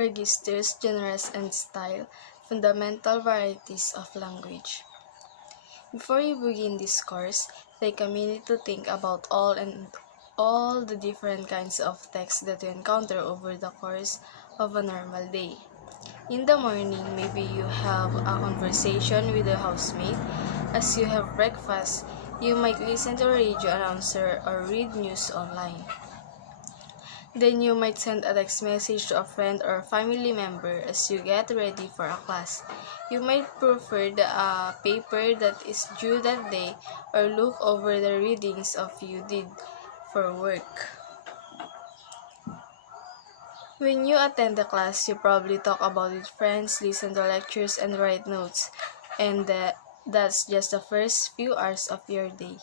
registers, genres, and style, fundamental varieties of language. Before you begin this course, take a minute to think about all the different kinds of text that you encounter over the course of a normal day. In the morning, maybe you have a conversation with a housemate. As you have breakfast, you might listen to a radio announcer or read news online. Then you might send a text message to a friend or family member as you get ready for a class. You might proofread a paper that is due that day or look over the readings of you did for work. When you attend the class, you probably talk about with friends, listen to lectures, and write notes. And that's just the first few hours of your day.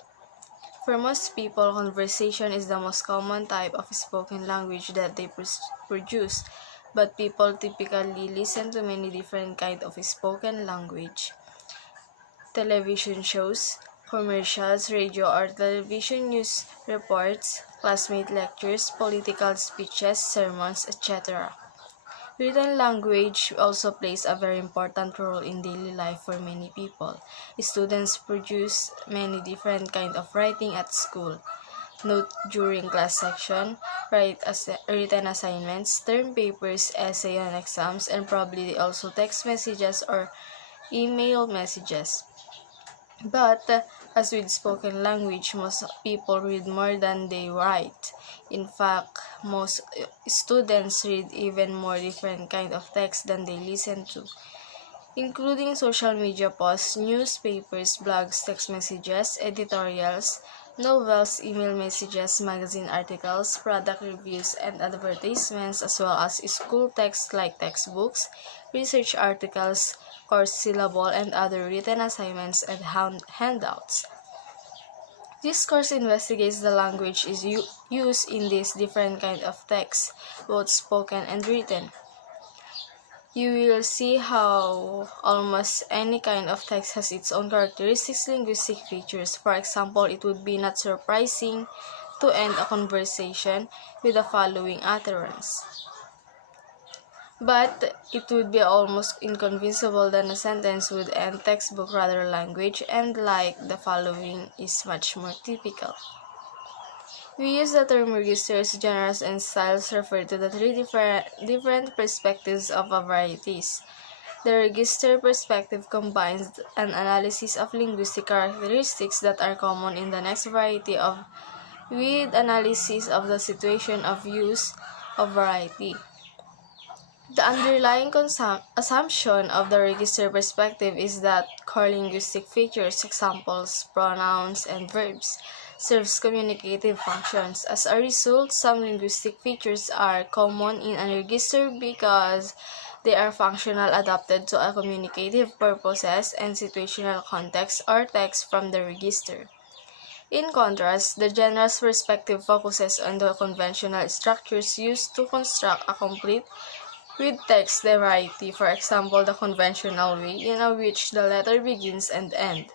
For most people, conversation is the most common type of spoken language that they produce, but people typically listen to many different kinds of spoken language. Television shows, commercials, radio or television news reports, classmate lectures, political speeches, sermons, etc. Written language also plays a very important role in daily life for many people. Students produce many different kinds of writing at school. Note during class section, written assignments, term papers, essay on exams, and probably also text messages or email messages. But, as with spoken language, most people read more than they write. In fact, most students read even more different kind of text than they listen to, including social media posts, newspapers, blogs, text messages, editorials, novels, email messages, magazine articles, product reviews, and advertisements, as well as school texts like textbooks, research articles, course syllable, and other written assignments and handouts. This course investigates the language is used in these different kinds of texts, both spoken and written. You will see how almost any kind of text has its own characteristics, linguistic features. For example, it would be not surprising to end a conversation with the following utterance. But it would be almost inconceivable that a sentence would end textbook rather language, and like the following is much more typical. We use the term registers, genres, and styles refer to the three different perspectives of a varieties. The register perspective combines an analysis of linguistic characteristics that are common in the next variety with analysis of the situation of use of variety. The underlying assumption of the register perspective is that core linguistic features, examples, pronouns, and verbs, serves communicative functions. As a result, some linguistic features are common in a register because they are functional, adapted to a communicative purposes and situational context or text from the register. In contrast, the genres perspective focuses on the conventional structures used to construct a complete with text variety, for example, the conventional way in which the letter begins and ends.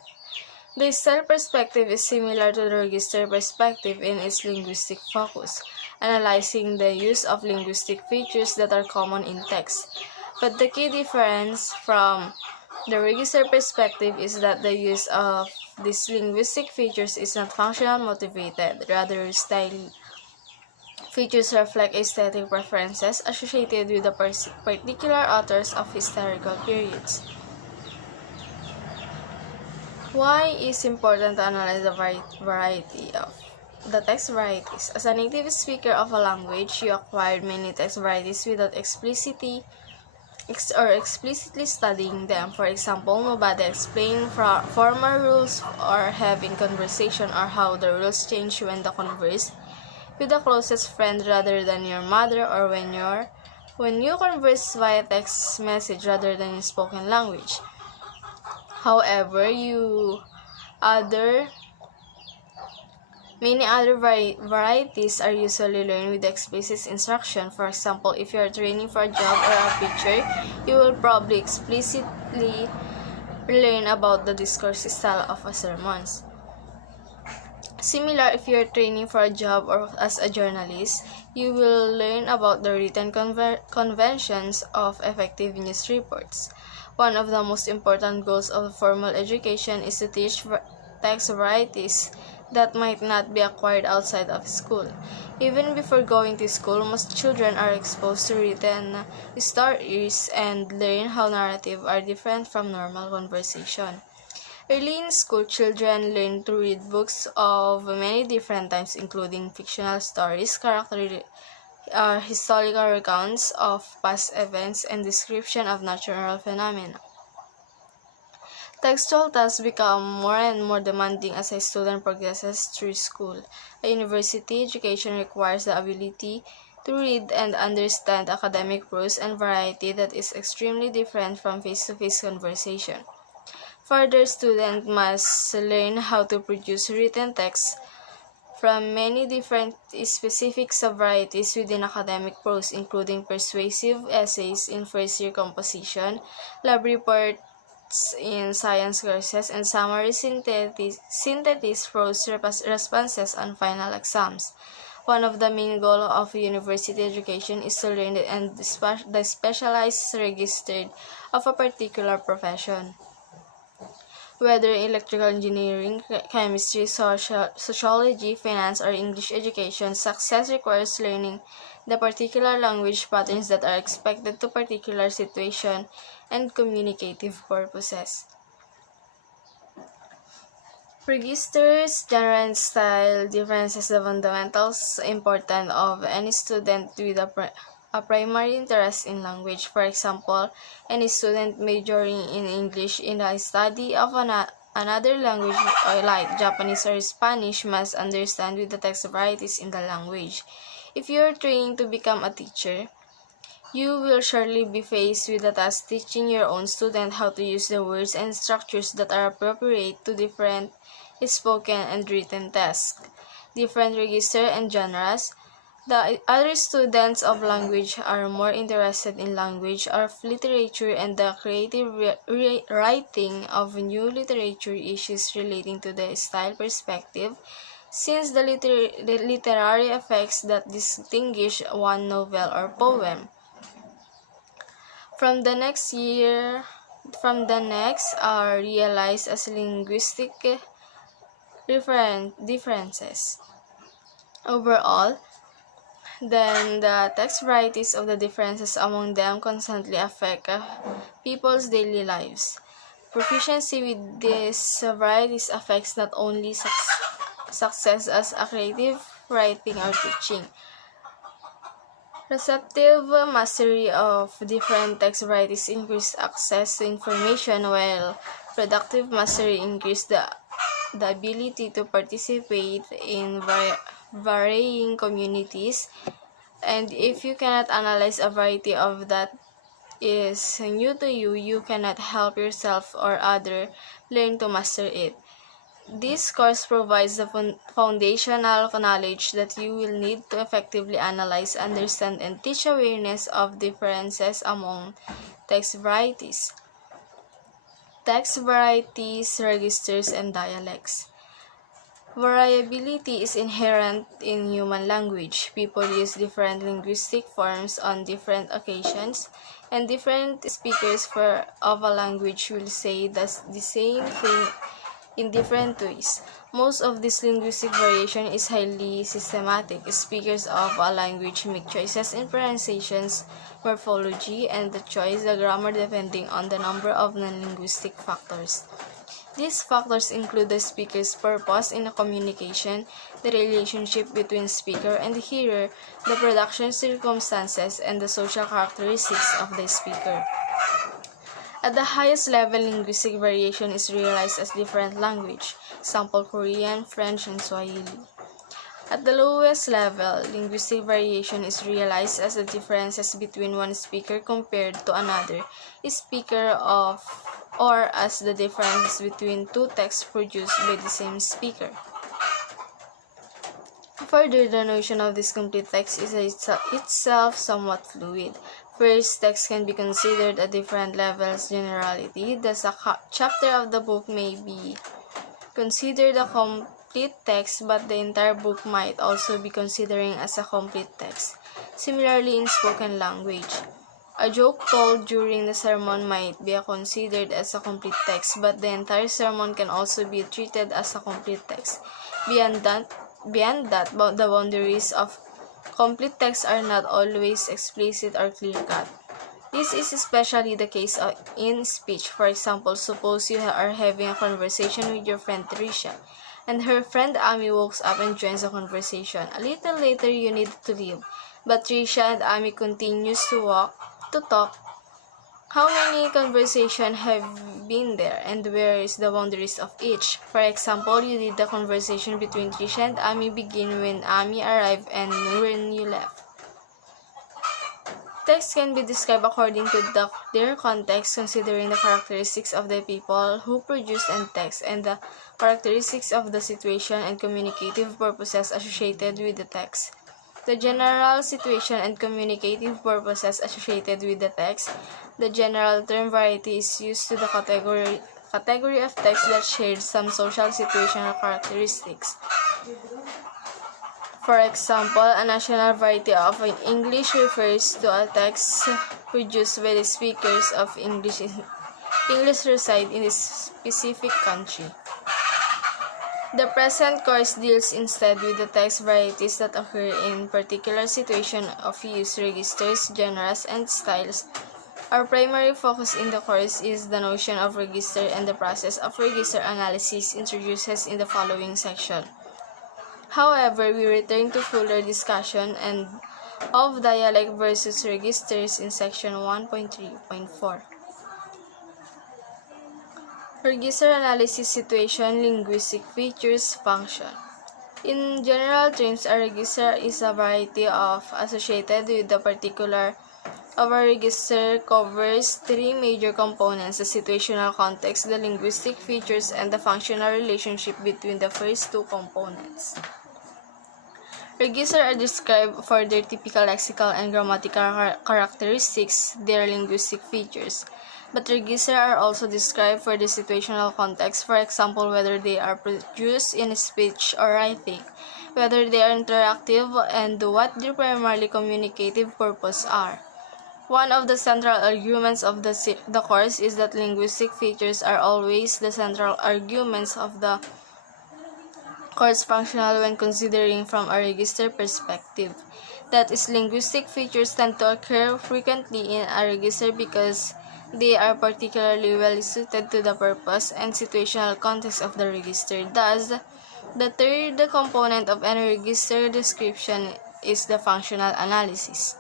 The style perspective is similar to the register perspective in its linguistic focus, analyzing the use of linguistic features that are common in text. But the key difference from the register perspective is that the use of these linguistic features is not functional motivated, rather style features reflect aesthetic preferences associated with the particular authors of historical periods. Why is important to analyze the variety of the text varieties? As a native speaker of a language, you acquire many text varieties without explicitly studying them. For example, nobody explains formal rules or having conversation or how the rules change when the converse with the closest friend rather than your mother, or when you converse via text message rather than in spoken language. However, many other varieties are usually learned with explicit instruction. For example, if you are training for a job or a picture, you will probably explicitly learn about the discourse style of a sermons. Similar, if you're training for a job or as a journalist, you will learn about the written conventions of effective news reports. One of the most important goals of formal education is to teach text varieties that might not be acquired outside of school. Even before going to school, most children are exposed to written stories and learn how narrative are different from normal conversation. Early in school, children learn to read books of many different types, including fictional stories, historical recounts of past events, and description of natural phenomena. Textual tasks become more and more demanding as a student progresses through school. A university education requires the ability to read and understand academic prose and variety that is extremely different from face-to-face conversation. Further, students must learn how to produce written text from many different specific subvarieties within academic prose, including persuasive essays in first-year composition, lab reports in science courses, and summary synthesis prose responses on final exams. One of the main goals of university education is to learn the specialized register of a particular profession. Whether electrical engineering, chemistry, sociology, finance, or English education, success requires learning the particular language patterns that are expected to particular situation and communicative purposes. Registers, genre, and style differences the fundamentals important of any student with a primary interest in language. For example, any student majoring in English in the study of another language like Japanese or Spanish must understand with the text varieties in the language. If you are training to become a teacher, you will surely be faced with the task teaching your own student how to use the words and structures that are appropriate to different spoken and written tasks, different register and genres. The other students of language are more interested in language or literature and the creative writing of new literature issues relating to the style perspective, since the literary effects that distinguish one novel or poem. From the next are realized as linguistic differences. Overall, then the text varieties of the differences among them constantly affect people's daily lives. Proficiency with these varieties affects not only success as a creative writing or teaching. Receptive mastery of different text varieties increase access to information, while productive mastery increase the ability to participate in varying communities. And if you cannot analyze a variety of that is new to you, you cannot help yourself or other learn to master it. This course provides the foundational knowledge that you will need to effectively analyze, understand, and teach awareness of differences among text varieties. Text varieties, registers, and dialects. Variability is inherent in human language. People use different linguistic forms on different occasions, and different speakers of a language will say the same thing in different ways. Most of this linguistic variation is highly systematic. Speakers of a language make choices in pronunciations, morphology, and the grammar depending on the number of non-linguistic factors. These factors include the speaker's purpose in a communication, the relationship between speaker and hearer, the production circumstances, and the social characteristics of the speaker. At the highest level, linguistic variation is realized as different language, example Korean, French, and Swahili. At the lowest level, linguistic variation is realized as the differences between one speaker compared to another speaker or as the differences between two texts produced by the same speaker. Further, the notion of this complete text is itself somewhat fluid. First, text can be considered at different levels generality. Thus, a chapter of the book may be considered a incomplete text, but the entire book might also be considered as a complete text. Similarly, in spoken language, a joke told during the sermon might be considered as a complete text, but the entire sermon can also be treated as a complete text. Beyond that, the boundaries of complete text are not always explicit or clear-cut. This is especially the case in speech. For example, suppose you are having a conversation with your friend Tricia, and her friend Amy wakes up and joins the conversation. A little later, you need to leave, but Tricia and Amy continues to talk. How many conversations have been there, and where is the boundaries of each? For example, you did the conversation between Tricia and Amy begin when Amy arrived and when you left. Text can be described according to their context, considering the characteristics of the people who produce the text and the characteristics of the situation and communicative purposes associated with the text. The general situation and communicative purposes associated with the text. The general term variety is used to the category of text that shares some social situational characteristics. For example, a national variety of English refers to a text produced by the speakers of English reside in a specific country. The present course deals instead with the text varieties that occur in particular situations of use, registers, genres, and styles. Our primary focus in the course is the notion of register and the process of register analysis introduced in the following section. However, we return to fuller discussion of dialect versus registers in section 1.3.4. Register analysis situation, linguistic features, function. In general terms, a register is a variety of associated with the particular of a register covers three major components: the situational context, the linguistic features, and the functional relationship between the first two components. Registers are described for their typical lexical and grammatical characteristics, their linguistic features. But registers are also described for the situational context, for example, whether they are produced in speech or writing, whether they are interactive, and what their primarily communicative purpose are. One of the central arguments of the course is that linguistic features are always the central arguments of the course functional when considering from a register perspective. That is, linguistic features tend to occur frequently in a register because they are particularly well suited to the purpose and situational context of the register. Thus, the third component of any register description is the functional analysis.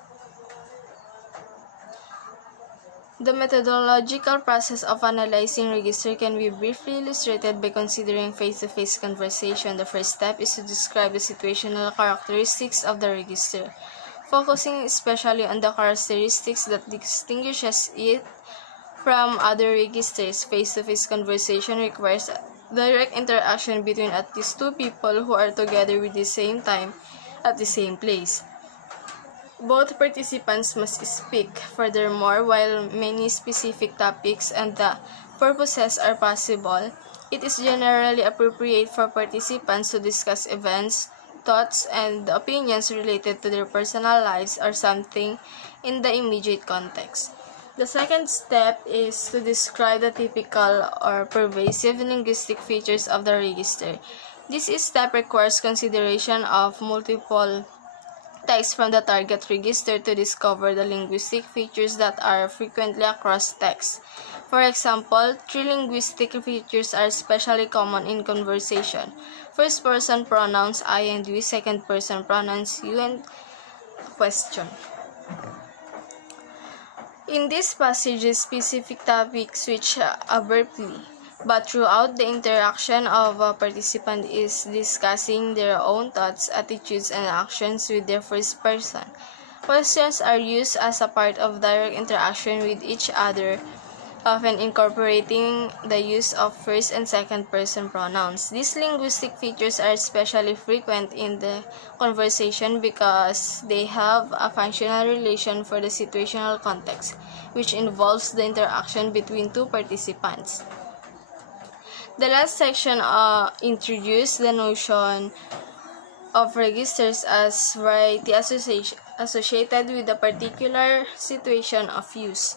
The methodological process of analyzing register can be briefly illustrated by considering face-to-face conversation. The first step is to describe the situational characteristics of the register, focusing especially on the characteristics that distinguishes it from other registers. Face-to-face conversation requires direct interaction between at least two people who are together at the same time at the same place. Both participants must speak. Furthermore, while many specific topics and the purposes are possible, it is generally appropriate for participants to discuss events, thoughts, and opinions related to their personal lives or something in the immediate context. The second step is to describe the typical or pervasive linguistic features of the register. This step requires consideration of multiple text from the target register to discover the linguistic features that are frequently across text. For example, three linguistic features are especially common in conversation: first-person pronouns I and we, second-person pronouns you and question. In this passage, specific topics switch abruptly, but throughout the interaction of a participant is discussing their own thoughts, attitudes, and actions with their first person. Questions are used as a part of direct interaction with each other, often incorporating the use of first and second person pronouns. These linguistic features are especially frequent in the conversation because they have a functional relation for the situational context, which involves the interaction between two participants. The last section introduced the notion of registers as variety associated with a particular situation of use.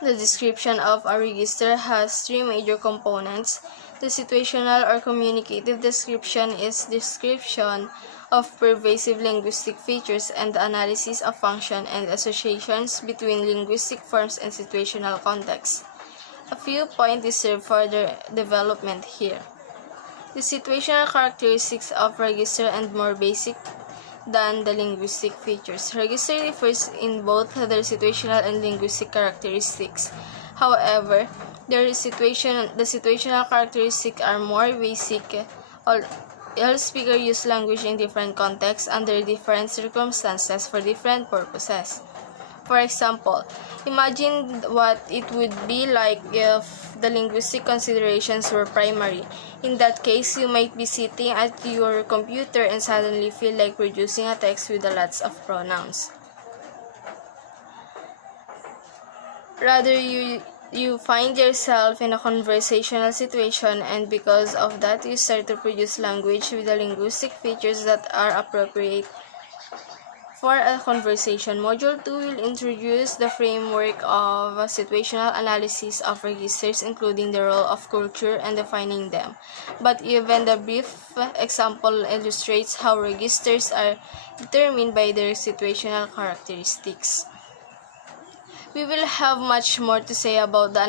The description of a register has three major components. The situational or communicative description is description of pervasive linguistic features and the analysis of function and associations between linguistic forms and situational contexts. A few points deserve further development here. The situational characteristics of register and more basic than the linguistic features. Register differs in both their situational and linguistic characteristics. However, the situational characteristics are more basic. All speakers use language in different contexts under different circumstances for different purposes. For example, imagine what it would be like if the linguistic considerations were primary. In that case, you might be sitting at your computer and suddenly feel like producing a text with a lot of pronouns. Rather, you find yourself in a conversational situation, and because of that, you start to produce language with the linguistic features that are appropriate for a conversation. Module 2 will introduce the framework of situational analysis of registers, including the role of culture and defining them. But even the brief example illustrates how registers are determined by their situational characteristics. We will have much more to say about the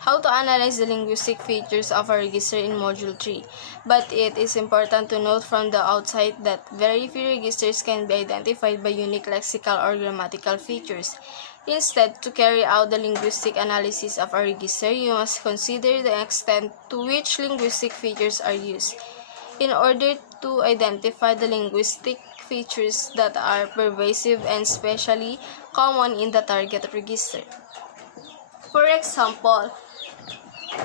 how to analyze the linguistic features of a register in Module 3, but it is important to note from the outset that very few registers can be identified by unique lexical or grammatical features. Instead, to carry out the linguistic analysis of a register, you must consider the extent to which linguistic features are used, in order to identify the linguistic features that are pervasive and especially common in the target register. For example,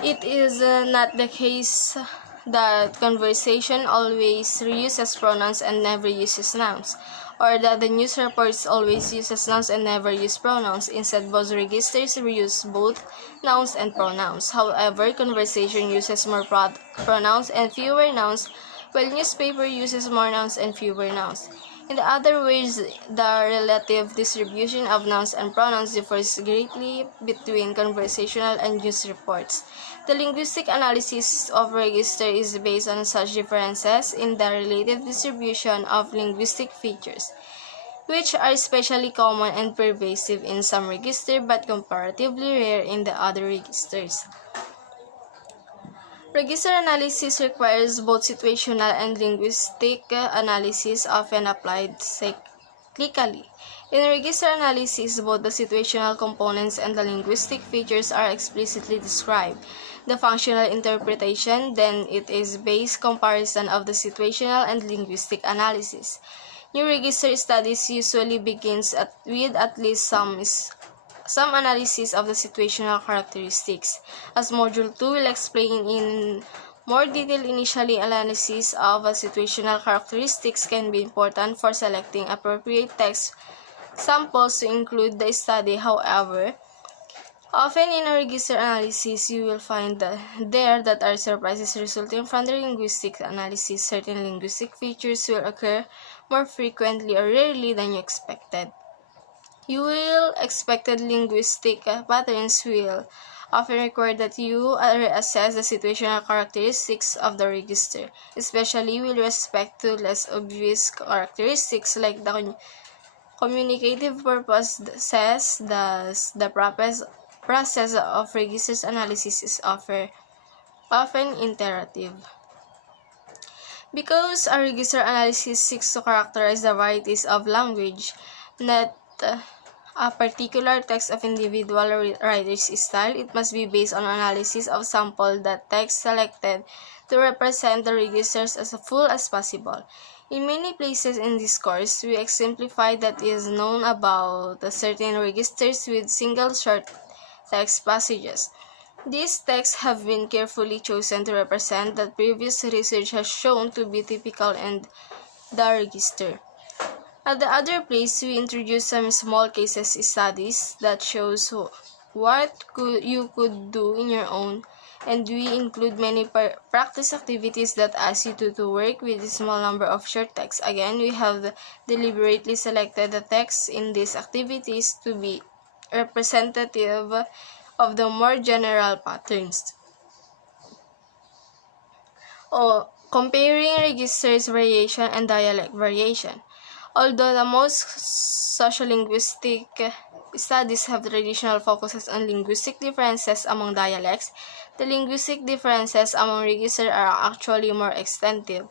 it is not the case that conversation always reuses pronouns and never uses nouns, or that the news reports always uses nouns and never use pronouns. Instead, both registers reuse both nouns and pronouns. However, conversation uses more pronouns and fewer nouns, while newspaper uses more nouns and fewer nouns. In other words, the relative distribution of nouns and pronouns differs greatly between conversational and news reports. The linguistic analysis of register is based on such differences in the relative distribution of linguistic features, which are especially common and pervasive in some registers but comparatively rare in the other registers. Register analysis requires both situational and linguistic analysis, often applied cyclically. In register analysis, both the situational components and the linguistic features are explicitly described. The functional interpretation, then, it is based comparison of the situational and linguistic analysis. New register studies usually begins with at least some analysis of the situational characteristics. As Module 2 will explain in more detail, initially analysis of situational characteristics can be important for selecting appropriate text samples to include the study. However, often in a register analysis, you will find that are surprises resulting from the linguistic analysis. Certain linguistic features will occur more frequently or rarely than you expected. You will expected linguistic patterns will often require that you reassess the situational characteristics of the register, especially with respect to less obvious characteristics like the communicative purposes. Thus, the process of registers analysis is often iterative. Because a register analysis seeks to characterize the varieties of language, not a particular text of individual writer's style, it must be based on analysis of sample that text selected to represent the registers as full as possible. In many places in this course, we exemplify that is known about certain registers with single short text passages. These texts have been carefully chosen to represent that previous research has shown to be typical in the register. At the other place, we introduce some small cases studies that shows you could do in your own, and we include many practice activities that ask you to work with a small number of short texts. Again, we have deliberately selected the texts in these activities to be representative of the more general patterns. Comparing registers variation and dialect variation. Although the most sociolinguistic studies have traditional focuses on linguistic differences among dialects, the linguistic differences among registers are actually more extensive.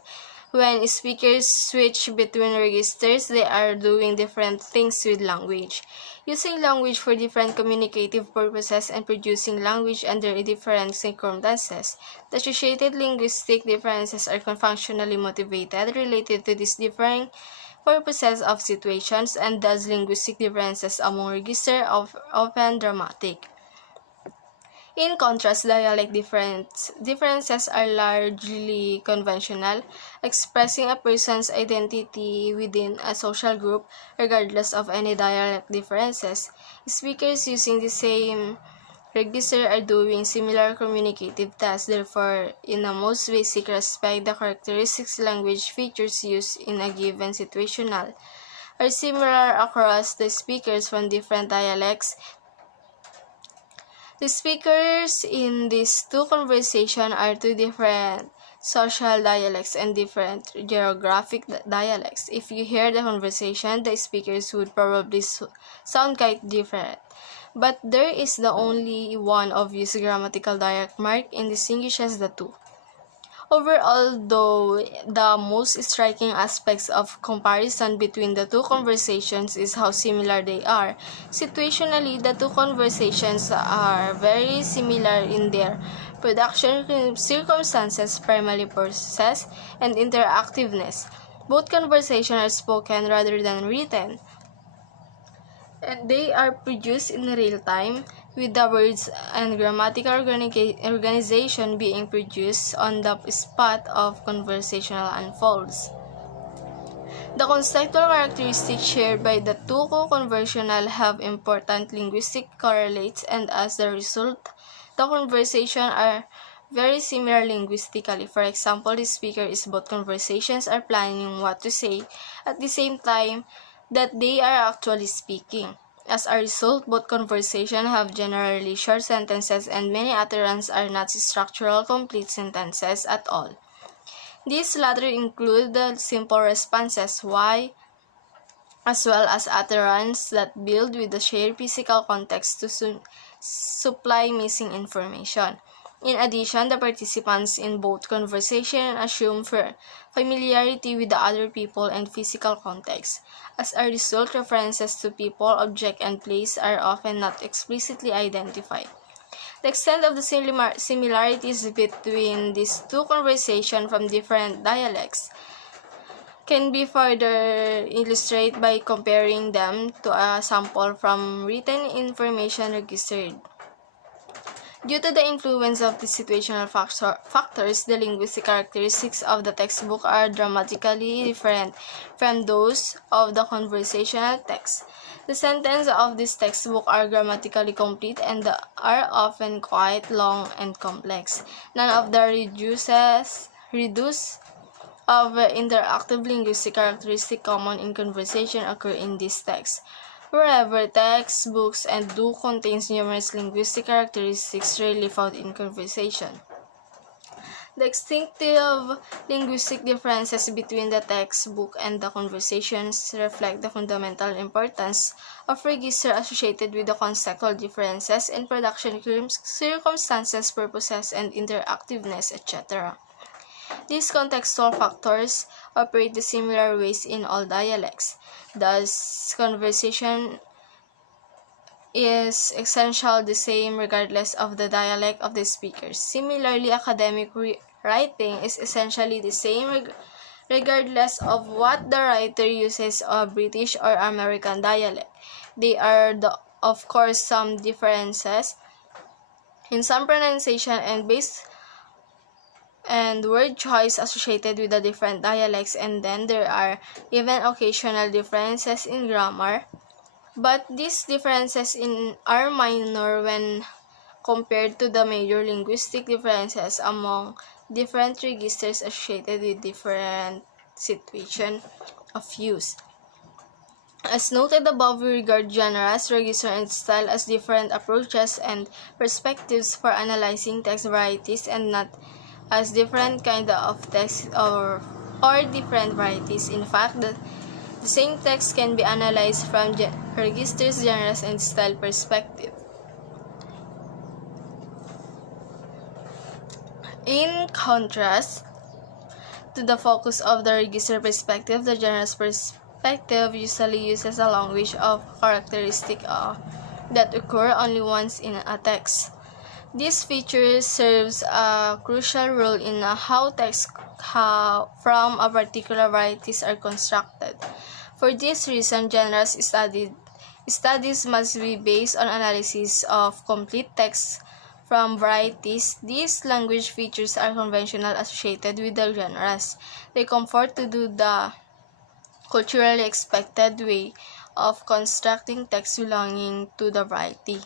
When speakers switch between registers, they are doing different things with language. Using language for different communicative purposes and producing language under different circumstances. The associated linguistic differences are functionally motivated, related to these differing purposes of situations, and thus linguistic differences among registers are often dramatic. In contrast, dialect differences are largely conventional, expressing a person's identity within a social group regardless of any dialect differences. Speakers using the same register are doing similar communicative tasks, therefore, in the most basic respect, the characteristics language features used in a given situational are similar across the speakers from different dialects. The speakers in these two conversations are two different social dialects and different geographic dialects. If you hear the conversation, the speakers would probably sound quite different. But there is the only one obvious grammatical dialect mark and distinguishes the two. Overall, though, the most striking aspects of comparison between the two conversations is how similar they are. Situationally, the two conversations are very similar in their production circumstances, primary process, and interactiveness. Both conversations are spoken rather than written, and they are produced in real time, with the words and grammatical organization being produced on the spot of conversational unfolds. The conceptual characteristics shared by the two co-conversational have important linguistic correlates, and as a result, the conversations are very similar linguistically. For example, the speaker is both conversations are planning what to say at the same time that they are actually speaking. As a result, both conversations have generally short sentences, and many utterances are not structural complete sentences at all. These latter include the simple responses "why," as well as utterances that build with the shared physical context to supply missing information. In addition, the participants in both conversations assume familiarity with the other people and physical context. As a result, references to people, object, and place are often not explicitly identified. The extent of the similarities between these two conversations from different dialects can be further illustrated by comparing them to a sample from written information registered. Due to the influence of the situational factors, the linguistic characteristics of the textbook are dramatically different from those of the conversational text. The sentences of this textbook are grammatically complete and are often quite long and complex. None of the reduce of interactive linguistic characteristics common in conversation occur in this text. Wherever textbooks and do contains numerous linguistic characteristics rarely found in conversation. The distinctive linguistic differences between the textbook and the conversations reflect the fundamental importance of register associated with the conceptual differences in production circumstances, purposes, and interactiveness, etc. These contextual factors operate the similar ways in all dialects. Thus, conversation is essentially the same regardless of the dialect of the speakers. Similarly, academic writing is essentially the same regardless of what the writer uses of British or American dialect. There are, of course, some differences in some pronunciation and word choice associated with the different dialects, and then there are even occasional differences in grammar, But these differences are minor when compared to the major linguistic differences among different registers associated with different situations of use. As noted above, we regard genres, register, and style as different approaches and perspectives for analyzing text varieties and not as different kind of text or different varieties. In fact, the same text can be analyzed from registers, genres, and style perspective. In contrast to the focus of the register perspective, the genres perspective usually uses a language of characteristics that occur only once in a text. This feature serves a crucial role in how texts from a particular varieties are constructed. For this reason, genres studies must be based on analysis of complete texts from varieties. These language features are conventional associated with the genres. They conform to the culturally expected way of constructing text belonging to the variety.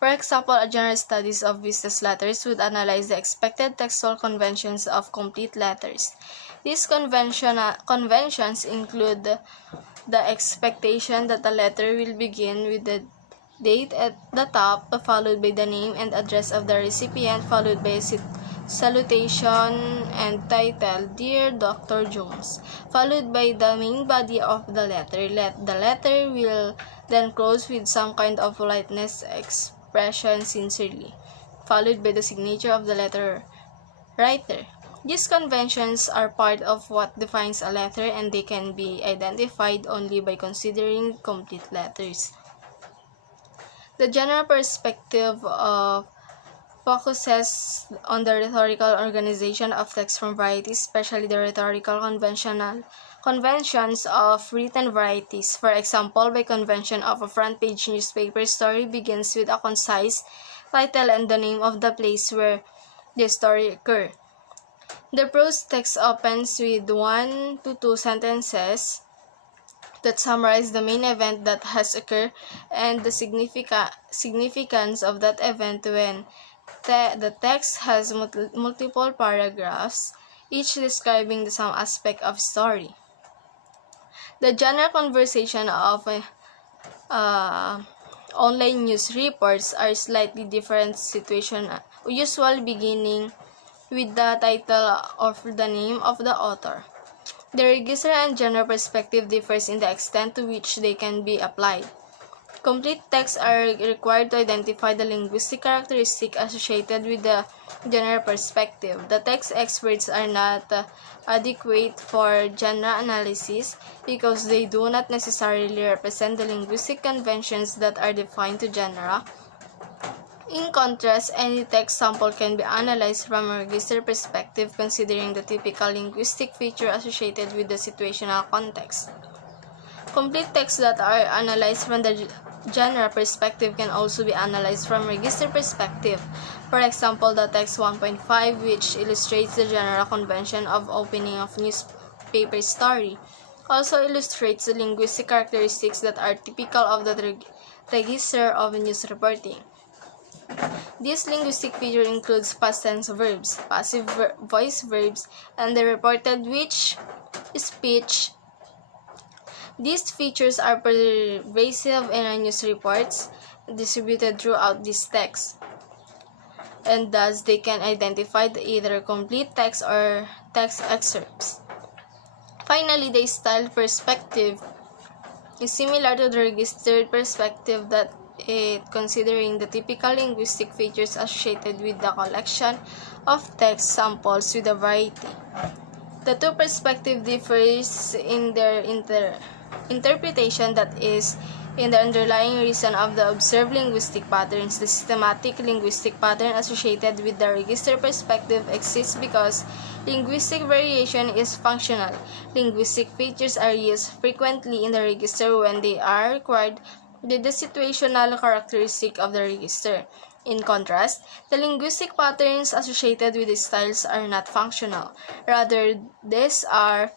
For example, a genre studies of business letters would analyze the expected textual conventions of complete letters. These conventions include the expectation that a letter will begin with the date at the top, followed by the name and address of the recipient, followed by a salutation and title, "Dear Dr. Jones," followed by the main body of the letter. The letter will then close with some kind of politeness expression, "Sincerely," followed by the signature of the letter writer. These conventions are part of what defines a letter, and they can be identified only by considering complete letters. The general perspective focuses on the rhetorical organization of text from varieties, especially the rhetorical conventions of written varieties. For example, by convention of a front-page newspaper story begins with a concise title and the name of the place where the story occurs. The prose text opens with 1 to 2 sentences that summarize the main event that has occurred and the significance of that event. When the text has multiple paragraphs, each describing some aspect of story. The general conversation of online news reports are slightly different situation, usually beginning with the title or the name of the author. The register and genre perspective differs in the extent to which they can be applied. Complete texts are required to identify the linguistic characteristic associated with the genre perspective. The text experts are not adequate for genre analysis because they do not necessarily represent the linguistic conventions that are defined to genre. In contrast, any text sample can be analyzed from a register perspective considering the typical linguistic feature associated with the situational context. Complete texts that are analyzed from the genre perspective can also be analyzed from register perspective. For example, the text 1.5, which illustrates the general convention of opening of newspaper story, also illustrates the linguistic characteristics that are typical of the register of news reporting. This linguistic feature includes past tense verbs, passive voice verbs, and the reported which speech. These features are pervasive in news reports distributed throughout this text, and thus they can identify either complete text or text excerpts. Finally, the style perspective is similar to the registered perspective that considering the typical linguistic features associated with the collection of text samples with a variety. The two perspectives differs in their interpretation, that is, in the underlying reason of the observed linguistic patterns. The systematic linguistic pattern associated with the register perspective exists because linguistic variation is functional. Linguistic features are used frequently in the register when they are required the situational characteristic of the register. In contrast, the linguistic patterns associated with the styles are not functional. Rather, these are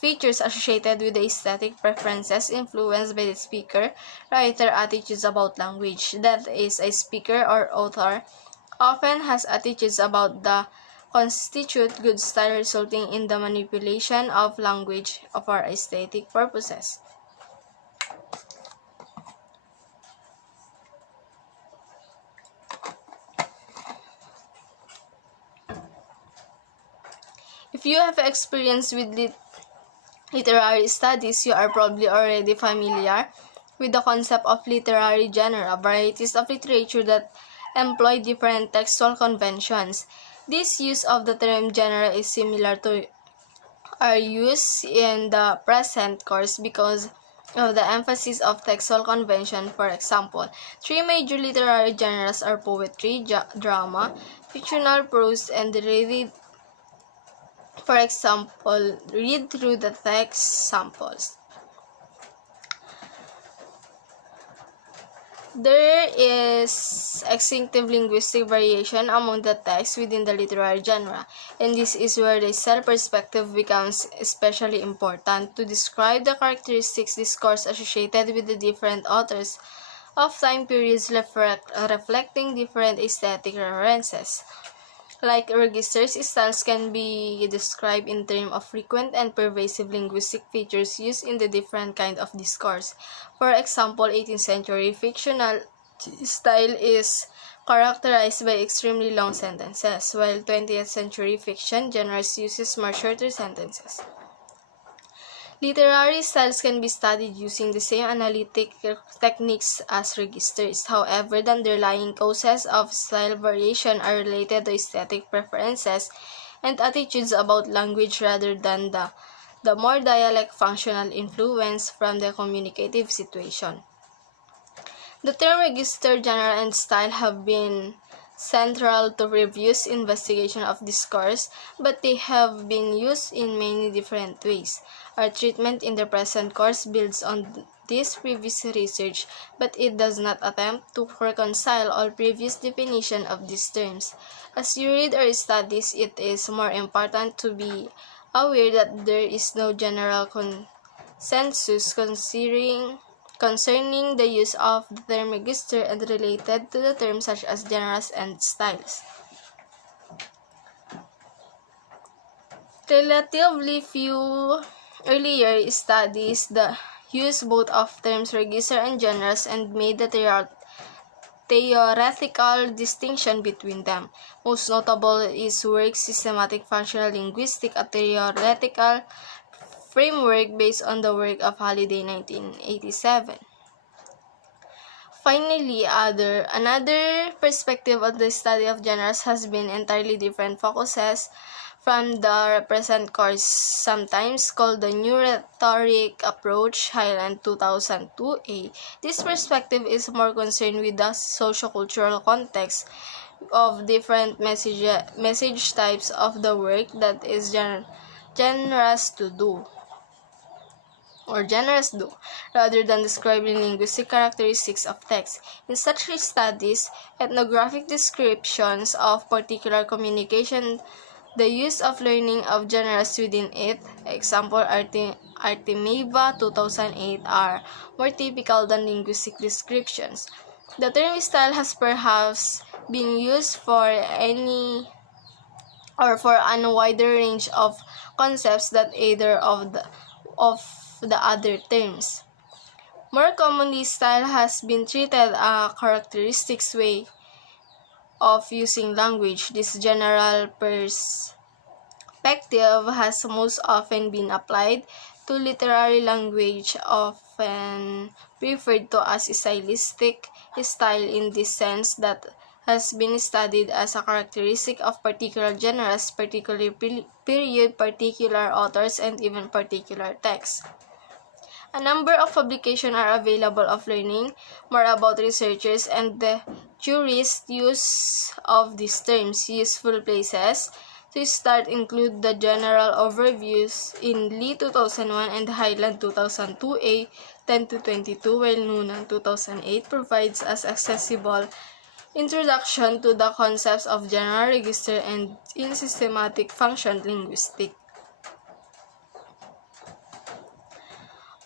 features associated with the aesthetic preferences influenced by the speaker, writer attitudes about language. That is, a speaker or author often has attitudes about the constitute good style resulting in the manipulation of language for aesthetic purposes. If you have experience with literary studies, you are probably already familiar with the concept of literary genre, varieties of literature that employ different textual conventions. This use of the term genre is similar to our use in the present course because of the emphasis of textual convention. For example, three major literary genres are poetry, drama, fictional prose, and read. For example, read through the text samples. There is extinctive linguistic variation among the texts within the literary genre, and this is where the style perspective becomes especially important to describe the characteristics discourse associated with the different authors of time periods reflecting different aesthetic references. Like registers, styles can be described in terms of frequent and pervasive linguistic features used in the different kind of discourse. For example, 18th century fictional style is characterized by extremely long sentences, while 20th century fiction genres uses more shorter sentences. Literary styles can be studied using the same analytic techniques as registers. However, the underlying causes of style variation are related to aesthetic preferences and attitudes about language rather than the more dialect functional influence from the communicative situation. The term register, genre, and style have been central to Review's investigation of discourse, but they have been used in many different ways. Our treatment in the present course builds on this previous research, but it does not attempt to reconcile all previous definitions of these terms. As you read our studies, it is more important to be aware that there is no general consensus concerning the use of the term register and related to the terms such as genres and styles. Relatively few earlier studies used both of terms register and genres and made the theoretical distinction between them. Most notable is work Systematic Functional Linguistics, a theoretical framework based on the work of Halliday 1987. Finally, another perspective on the study of genres has been entirely different focuses from the present course, sometimes called the New Rhetoric Approach, Highland 2002A. This perspective is more concerned with the sociocultural context of different message types of the work that is genres do, rather than describing linguistic characteristics of text. In such studies, ethnographic descriptions of particular communication, the use of learning of genres within it, example Artemeva 2008, are more typical than linguistic descriptions. The term style has perhaps been used for a wider range of concepts than either of the other terms. More commonly, style has been treated a characteristics way of using language. This general perspective has most often been applied to literary language, often referred to as stylistic style in this sense that has been studied as a characteristic of particular genres, particular period, particular authors, and even particular texts. A number of publications are available of learning more about researchers and the jurist use of these terms. Useful places to start include the general overviews in Lee 2001 and Highland 2002A 10-22, while Noonan 2008 provides as accessible Introduction to the concepts of general register and in systematic function linguistics.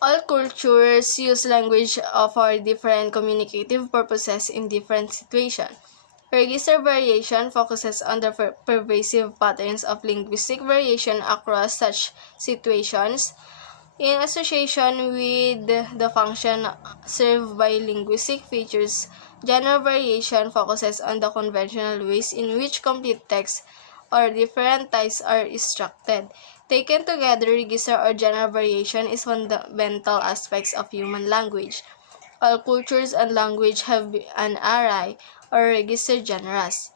All cultures use language for different communicative purposes in different situations. Register variation focuses on the pervasive patterns of linguistic variation across such situations. In association with the function served by linguistic features, general variation focuses on the conventional ways in which complete text or different types are structured. Taken together, register or general variation is fundamental aspects of human language. All cultures and language have an array or register genres,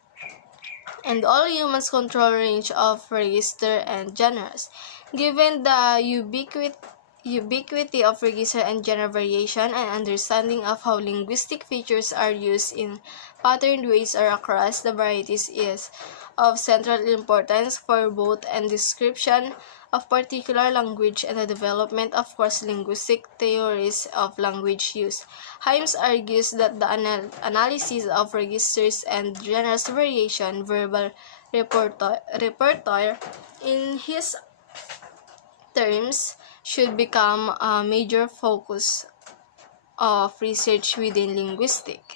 and all humans control range of register and genres. Given the ubiquity of register and genre variation and understanding of how linguistic features are used in patterned ways or across the varieties is of central importance for both and description of particular language and the development of cross-linguistic theories of language use. Himes argues that the analysis of registers and genres variation verbal repertoire in his terms should become a major focus of research within linguistics.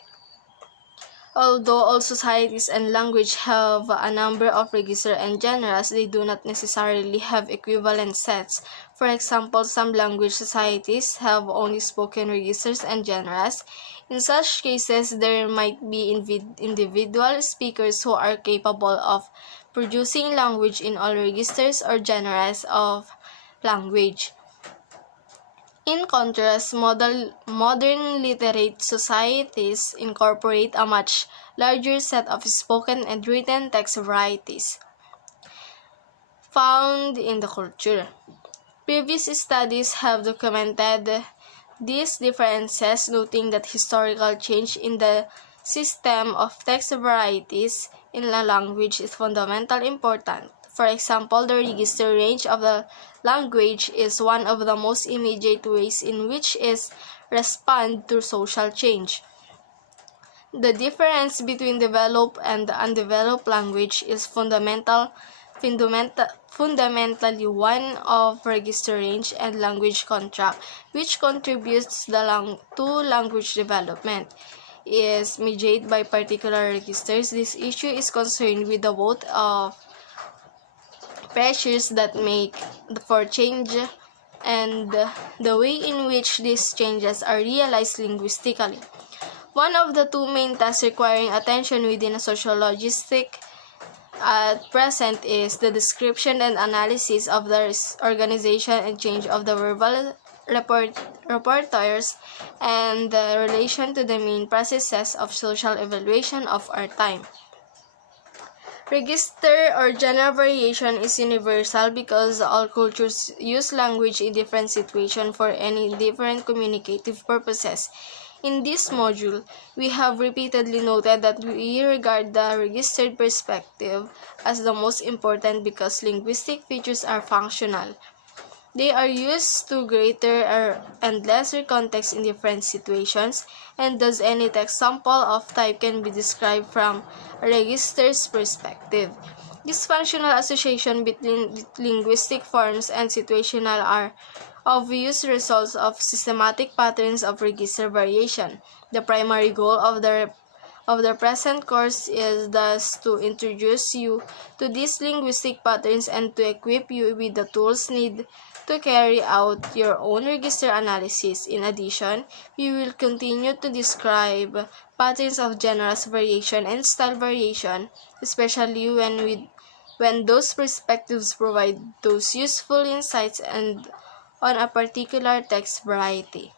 Although all societies and language have a number of registers and genres, they do not necessarily have equivalent sets. For example, some language societies have only spoken registers and genres. In such cases, there might be individual speakers who are capable of producing language in all registers or genres of language. In contrast, modern literate societies incorporate a much larger set of spoken and written text varieties found in the culture. Previous studies have documented these differences, noting that historical change in the system of text varieties in a language is fundamentally important. For example, the register range of the language is one of the most immediate ways in which it responds to social change. The difference between developed and undeveloped language is fundamentally one of register range and language contract, which contributes to language development. Is mediated by particular registers. This issue is concerned with the vote of pressures that make for change and the way in which these changes are realized linguistically. One of the two main tasks requiring attention within a sociologistic at present is the description and analysis of the organization and change of the verbal repertoires and the relation to the main processes of social evaluation of our time. Register or genre variation is universal because all cultures use language in different situations for any different communicative purposes. In this module, we have repeatedly noted that we regard the registered perspective as the most important because linguistic features are functional. They are used to greater and lesser context in different situations, and thus any text sample of type can be described from a register's perspective. This functional association between linguistic forms and situational are obvious results of systematic patterns of register variation. The primary goal of the present course is thus to introduce you to these linguistic patterns and to equip you with the tools needed to carry out your own register analysis. In addition, we will continue to describe patterns of genres variation and style variation, especially when those perspectives provide those useful insights and on a particular text variety.